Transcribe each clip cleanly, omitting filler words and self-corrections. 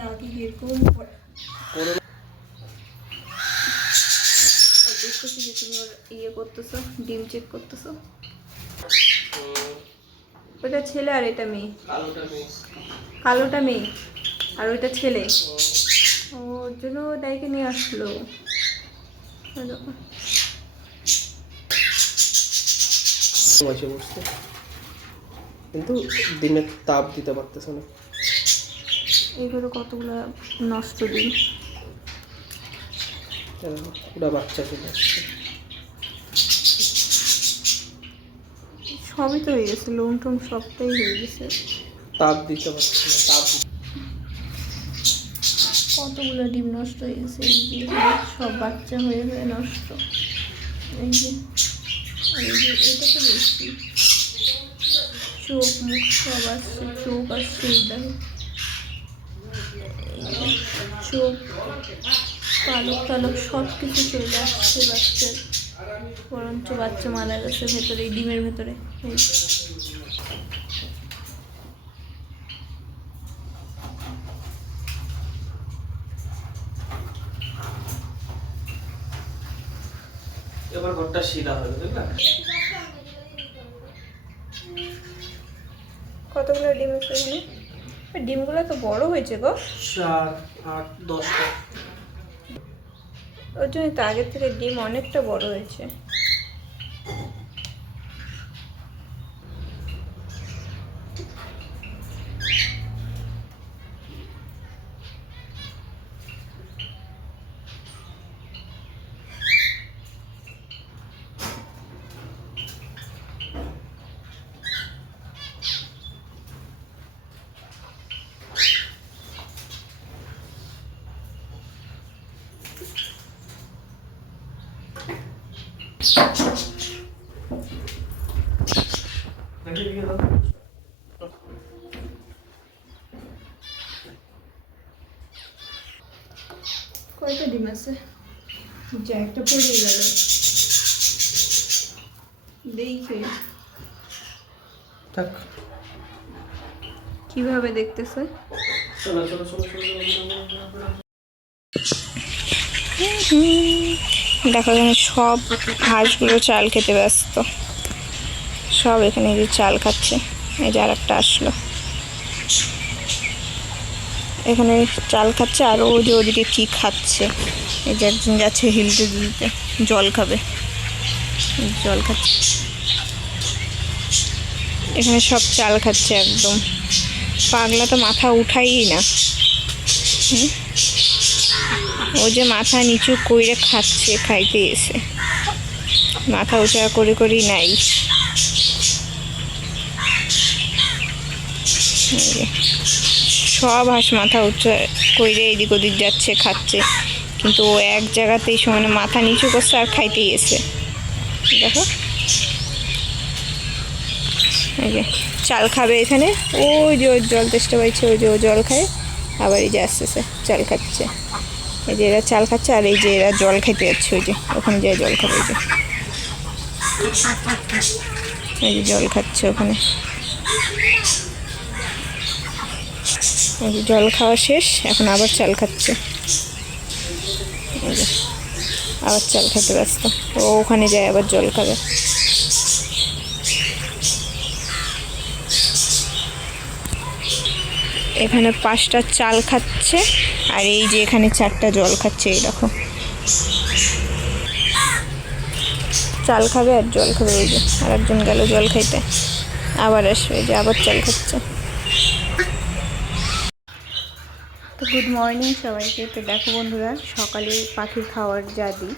লাগিয়ে কোন দেখতেছি যে তুমি ওর ইয়ে করতেছো, ডিম চেক করতেছো। ওটা ছেলে আর এটা মেয়ে। কালোটা মেয়ে আর ওইটা ছেলে। ওর জন্য ডাইকে নিয়ে আসলো। কিন্তু দিনের তাপ দিতে পারতেছে না। এইগুলো কতগুলো নষ্ট ডিম। পুরা বাচ্চা চলে আসছে। সবই তো হয়ে গেছে, লোম টোম সবটাই হয়ে গেছে। তাপ দিতে পারছে না, তাপ কতগুলো ডিম নষ্ট হয়ে গেছে। এই যে সব বাচ্চা হয়ে হয়ে নষ্ট। এই যে এটা তো বেশি। চোখ মুখ সব আসছে, চোখ আসছে, চোখ পালক টালক সব কিছু চলে আসছে বাচ্চার। বরঞ্চ বাচ্চা মারা গেছে ভেতরে, ডিমের ভেতরে। এবার ঘরটা শিলা হবে, বুঝলা? কতগুলো ডিম আছে এখানে? ডিমগুলো তো বড় হয়েছে গো। 4, 8, 10টা। ওর জন্য তো আগের থেকে ডিম অনেকটা বড় হয়েছে। কয়টা ডিম আছে? যা একটা পড়ে গেল। দেখে থাক। কিভাবে দেখতেছে? চলো চলো চলো চলো। দেখো এখানে সব হাঁসগুলো চাল খেতে ব্যস্ত। সব এখানে যে চাল খাচ্ছে। এই যে আর একটা আসলো, এখানে চাল খাচ্ছে। আর ও যে ওদিকে কি খাচ্ছে, এই যে একজন যাচ্ছে হিলতে দিলতে, জল খাবে, জল খাচ্ছে। এখানে সব চাল খাচ্ছে একদম। পাগলা তো মাথা উঠাই না। ও যে মাথা নিচু কইরে খাচ্ছে, খাইতে এসে মাথা উঁচা করে করেই নাই। সব হাঁস মাথা উঁচা কইরে এদিক ওদিক যাচ্ছে, খাচ্ছে। কিন্তু ও এক জায়গাতেই সমানে মাথা নিচু করছে আর খাইতেই এসে। দেখো এই যে চাল খাবে এখানে। ওই যে ওর জল তেষ্টা পাইছে, ওই যে ও জল খায়। আবার এই যে আসতেছে চাল খাচ্ছে। এই যে এরা চাল খাচ্ছে আর এই যে এরা জল খাইতে যাচ্ছে। ওই যে ওখানে যায় জল খাবে। এই যে জল খাচ্ছে ওখানে। এই যে জল খাওয়া শেষ, এখন আবার চাল খাচ্ছে। এই যে আবার চাল খেতে ব্যস্ত। ও ওখানে যায় আবার জল খাবে। এখানে 5টা চাল খাচ্ছে আর এই যে এখানে 4টা জল খাচ্ছে। এই দেখো চাল খাবে আর জল খাবে। এই যে আর একজন গেল জল খাইতে, আবার আসবে। এই যে আবার চাল খাচ্ছে। তো গুড মর্নিং সবাইকে। তো দেখো বন্ধুরা, সকালে পাখির খাওয়ার যা দিই,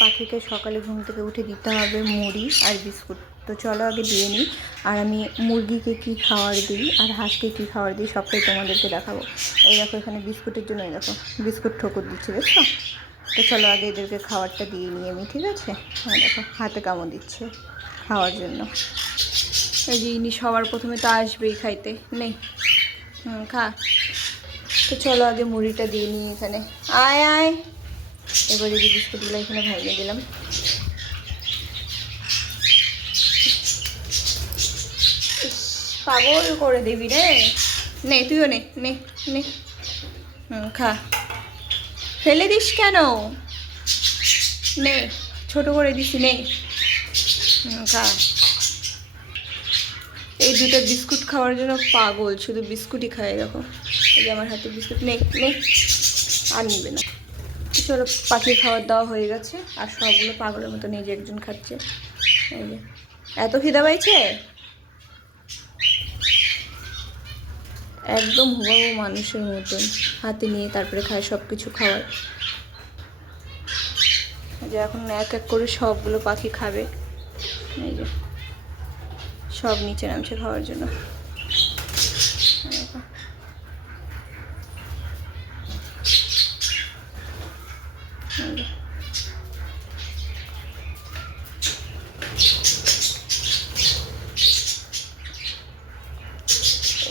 পাখিকে সকালে ঘুম থেকে উঠে দিতে হবে মুড়ি আর বিস্কুট। তো চলো আগে দিয়ে নিই। আর আমি মুরগিকে কী খাবার দিই আর হাঁসকে কী খাবার দিই সবটাই তোমাদেরকে দেখাবো। এই দেখো এখানে বিস্কুটের জন্য, এই দেখো বিস্কুট ঠোকর দিচ্ছি, দেখছো? তো চলো আগে এদেরকে খাবারটা দিয়ে নিই আমি, ঠিক আছে? হ্যাঁ দেখো হাতে কামড় দিচ্ছে খাওয়ার জন্য। এই যে ইনি সবার প্রথমে তো আসবেই খাইতে, নেই খা। তো চলো আগে মুড়িটা দিয়ে নিই এখানে। আয় আয়। এবার এই যে বিস্কুটগুলো এখানে ভাঙিয়ে দিলাম। পাগল করে দিবি রে। নে তুইও নে নে নে খা, ফেলে দিস কেন? নে, ছোট করে দিছি, নে খা। এই দুটো বিস্কুট খাওয়ার জন্য পাগল, শুধু বিস্কুটই খায়। দেখো এই যে আমার হাতে বিস্কুট, নে নে, আর নিবে না। চলো, পাখির খাবার দাওয়া হয়ে গেছে, আর সবগুলো পাগলের মতো নিজে একজন খাচ্ছে। এই যে এত খিদা পাইছে, একদম হুবাহু মানুষের মতন হাতে নিয়ে তারপরে খায় সব কিছু খাওয়ার। যে এখন এক এক করে সবগুলো পাখি খাবে। এই যে সব নিচে নামছে খাওয়ার জন্য।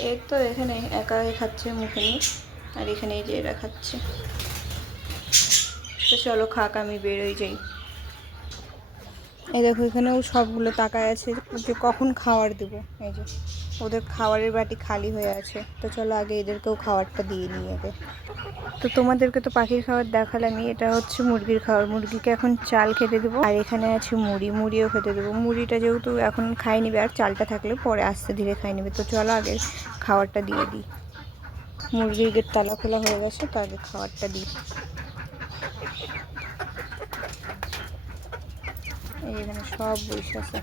এই তো এখানে একা খাচ্ছে মুখে নিয়ে, আর এখানে এই যে এরা খাচ্ছে। তো চলো খাক, আমি বেরোই যাই। এই দেখো এখানেও সবগুলো তাকায় আছে যে কখন খাবার দেবো। এই যে ওদের খাবারের বাটি খালি হয়ে আছে, তো চলো আগে এদেরকেও খাবারটা দিয়ে নিই আগে। তো তোমাদেরকে তো পাখির খাবার দেখালামই, এটা হচ্ছে মুরগির খাবার। মুরগিকে এখন চাল খেতে দেবো, আর এখানে আছে মুড়ি, মুড়িও খেতে দেবো। মুড়িটা যেহেতু এখন খাই নিবে, আর চালটা থাকলে পরে আস্তে ধীরে খাই নেবে। তো চলো আগে খাবারটা দিয়ে দিই। মুরগির তালা খোলা হয়ে গেছে, তো আগে খাবারটা দিই। এই এখানে সব বসে আছে।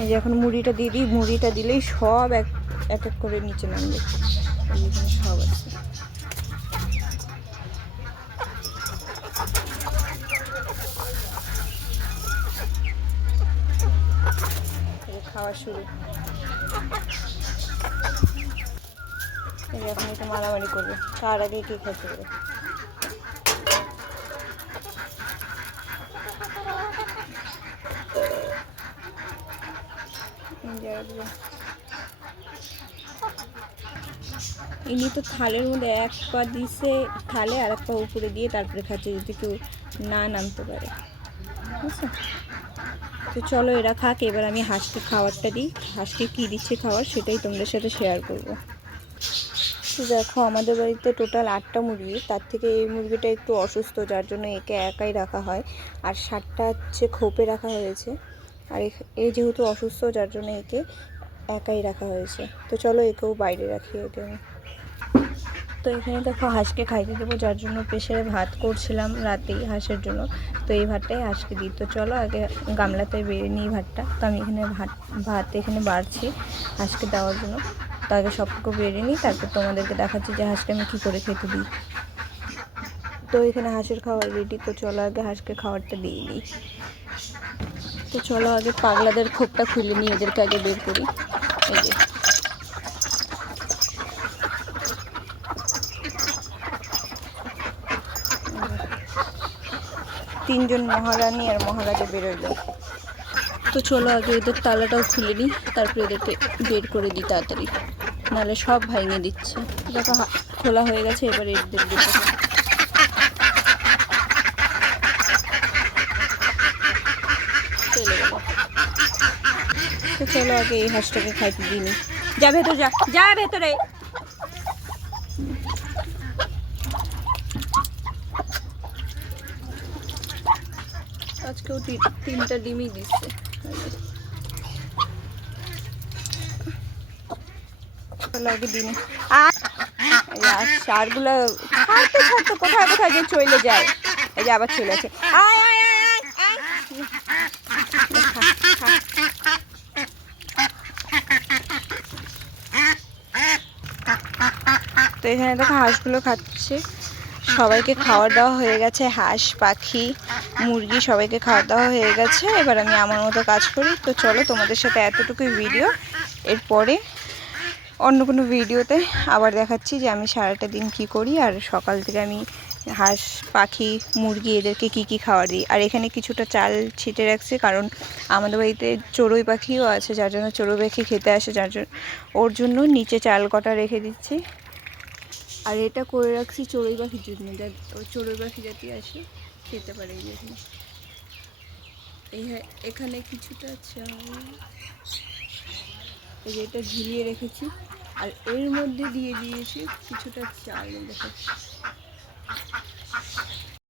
এই যে এখন মুড়িটা দিয়ে দিই, মুড়িটা দিলেই সব এক এক করে নিচে নামবে। এখানে সব আছে। খাওয়া শুরু। এখন একটু মারামারি করবে, তার আগে কে খেতে হবে। ইনি তো থালের মধ্যে এক পা দিছে থালে, আর এক পা উপরে দিয়ে তারপরে খাচ্ছে, যদি কেউ না নামতে পারে। বুঝছো? তো চলো এরা খাক, এবার আমি হাঁসকে খাবারটা দিই। হাঁসকে কী দিচ্ছে খাবার সেটাই তোমাদের সাথে শেয়ার করব। তো দেখো আমাদের বাড়িতে টোটাল 8টা মুরগি, তার থেকে এই মুরগিটা একটু অসুস্থ, যার জন্য একে একাই রাখা হয়। আর 7টা হচ্ছে খোপে রাখা হয়েছে। আর এই যেহেতু অসুস্থ, যার জন্য একে একাই রাখা হয়েছে। তো চলো একেও বাইরে রাখি ওকে। তো এখানে দেখো হাঁসকে খাইতে দেবো, যার জন্য প্রেসারে ভাত করছিলাম রাতেই হাঁসের জন্য। তো এই ভাতটাই হাঁসকে দিই। তো চলো আগে গামলাতে বেড়ে নিই ভাতটা। তো আমি এখানে ভাত এখানে বাড়ছি হাঁসকে দেওয়ার জন্য। তো আগে সবটুকু বেড়ে নিই, তারপর তোমাদেরকে দেখাচ্ছি যে হাঁসকে আমি কী করে খেতে দিই। তো এখানে হাঁসের খাবার রেডি। তো চলো আগে হাঁসকে খাবারটা দিয়ে নিই। তো চলো আগে পাগলাদের খোপটা খুলে নিই, এদেরকে আগে বের করি। এই যে তিনজন মহারানী আর মহারাজা বেরোইল। তো চলো আগে এদের তালাটাও খুলে নিই, তারপরে এদেরকে বের করে দিই তাড়াতাড়ি, নাহলে সব ভাঙিয়ে দিচ্ছে। দেখো খোলা হয়ে গেছে, এবার এদের দিতে চলে গেল। তো চলো আগে এই হাঁসটাকে খাইতে দিই নি। যা ভেতরে, যা যা ভেতরে। আজকেও 3টা ডিমই দিচ্ছে। লাগে দিনে আর সারগুলো ছাড়তে ছাড়তে কোথায় কোথায় যে চলে যায়। এই যে আবার চলে আসে। তো এখানে দেখো হাঁসগুলো খাচ্ছে। সবাইকে খাওয়া দাওয়া হয়ে গেছে, হাঁস পাখি মুরগি সবাইকে খাওয়া দাওয়া হয়ে গেছে। এবার আমি আমার মতো কাজ করি। তো চলো তোমাদের সাথে এতটুকুই ভিডিও, এরপরে অন্য কোনো ভিডিওতে আবার দেখাচ্ছি যে আমি সারাটা দিন কি করি, আর সকাল থেকে আমি হাঁস পাখি মুরগি এদেরকে কি কি খাবার দিই। আর এখানে কিছুটা চাল ছিটে রাখছি, কারণ আমাদের বাড়িতে চড়ুই পাখিও আছে, যার জন্য চড়ুই পাখি খেতে আসে, যার জন্য ওর জন্য নিচে চাল কটা রেখে দিচ্ছি। আর এটা করে রাখছি চড়ুই পাখির জন্য, চড়ুই পাখি যাতে আসে খেতে পারে। এই জন্য এখানে কিছুটা চাল, এই যে এটা ঝুলিয়ে রেখেছি, আর এর মধ্যে দিয়ে দিয়েছি কিছুটা চাল। এই দেখো